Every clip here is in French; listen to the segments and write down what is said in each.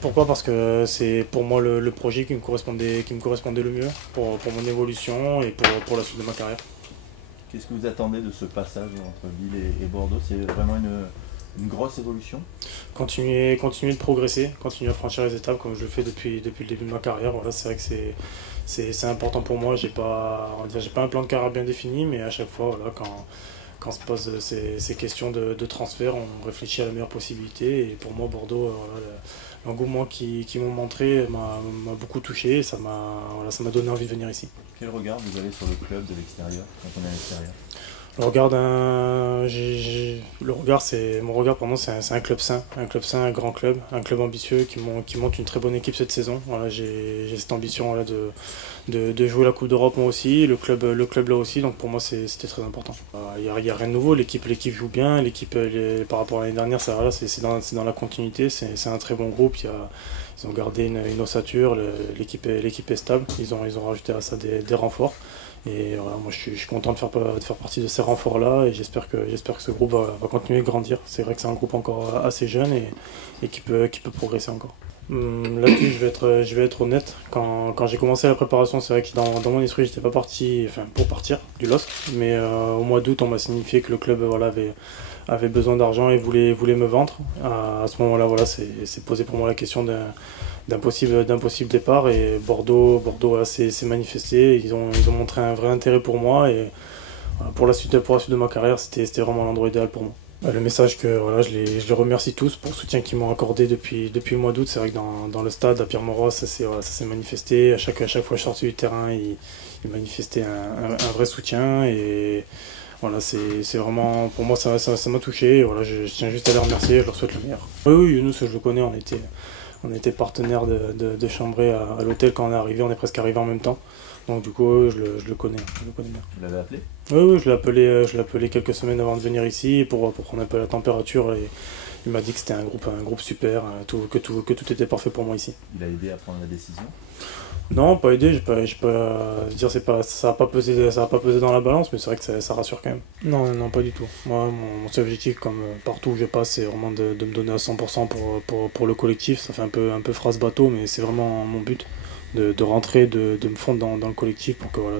Pourquoi? Parce que c'est pour moi le projet qui me correspondait le mieux pour mon évolution et pour la suite de ma carrière. Qu'est-ce que vous attendez de ce passage entre Lille et Bordeaux? C'est vraiment une grosse évolution? Continuer de progresser, continuer à franchir les étapes comme je le fais depuis le début de ma carrière. Voilà, c'est vrai que c'est important pour moi. J'ai pas un plan de carrière bien défini, mais à chaque fois, voilà, quand se posent ces questions de transfert, on réfléchit à la meilleure possibilité. Et pour moi, Bordeaux, voilà, l'engouement qu'ils m'ont montré m'a beaucoup touché. Et ça m'a donné envie de venir ici. Quel regard vous avez sur le club de l'extérieur, quand on est à l'extérieur? Le regard, mon regard pour moi, c'est un club sain, un grand club, un club ambitieux qui monte une très bonne équipe cette saison. Voilà, j'ai cette ambition là de jouer la Coupe d'Europe moi aussi, le club là aussi, donc pour moi c'était très important. Il y a rien de nouveau, l'équipe joue bien, par rapport à l'année dernière, ça voilà, c'est dans la continuité, c'est un très bon groupe. Ils ont gardé une ossature, l'équipe est stable, ils ont rajouté à ça des renforts. Et voilà, moi je suis content de faire partie de ces renforts-là et j'espère que ce groupe va continuer de grandir. C'est vrai que c'est un groupe encore assez jeune et qui peut progresser encore. Là-dessus, je vais être honnête. Quand j'ai commencé la préparation, c'est vrai que dans mon esprit, j'étais pas parti, enfin, pour partir du LOSC. Mais au mois d'août, on m'a signifié que le club voilà, avait besoin d'argent et voulait me vendre. À ce moment-là, voilà, c'est posé pour moi la question d'un possible départ. Et Bordeaux voilà, s'est manifesté. Ils ont montré un vrai intérêt pour moi. Et voilà, pour la suite de ma carrière, c'était vraiment l'endroit idéal pour moi. Le message que voilà, je les remercie tous pour le soutien qu'ils m'ont accordé depuis le mois d'août. C'est vrai que dans le stade à Pierre-Mauroy, ça s'est manifesté. À chaque fois que je sortais du terrain, ils manifestaient un vrai soutien. Et voilà, c'est vraiment, pour moi, ça m'a touché. Et voilà, je tiens juste à les remercier, je leur souhaite le meilleur. Oui, oui, Younous, je le connais, on était partenaires de Chambray à l'hôtel quand on est arrivé, on est presque arrivé en même temps. Donc du coup, je le connais bien. Vous l'avez appelé? Oui, oui, je l'ai appelé quelques semaines avant de venir ici pour prendre un peu la température. Et il m'a dit que c'était un groupe super, que tout était parfait pour moi ici. Il a aidé à prendre la décision? Non, pas aidé, j'ai pas dire ça va pas peser dans la balance, mais c'est vrai que ça rassure quand même. Non, non, pas du tout. Moi, mon seul objectif, comme partout où je passe, c'est vraiment de me donner à 100% pour le collectif. Ça fait un peu phrase bateau, mais c'est vraiment mon but de rentrer, de me fondre dans le collectif pour que voilà,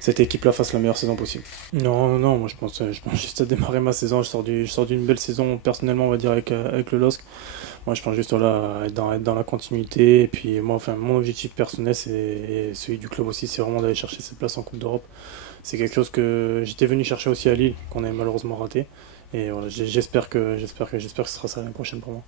cette équipe-là fasse la meilleure saison possible. Non, non, moi je pense juste à démarrer ma saison. Je sors d'une belle saison personnellement, on va dire, avec le LOSC. Moi je pense juste là, être dans la continuité. Et puis moi, enfin, mon objectif personnel et celui du club aussi, c'est vraiment d'aller chercher cette place en Coupe d'Europe. C'est quelque chose que j'étais venu chercher aussi à Lille, qu'on a malheureusement raté. Et voilà, j'espère que ce sera ça l'année prochaine pour moi.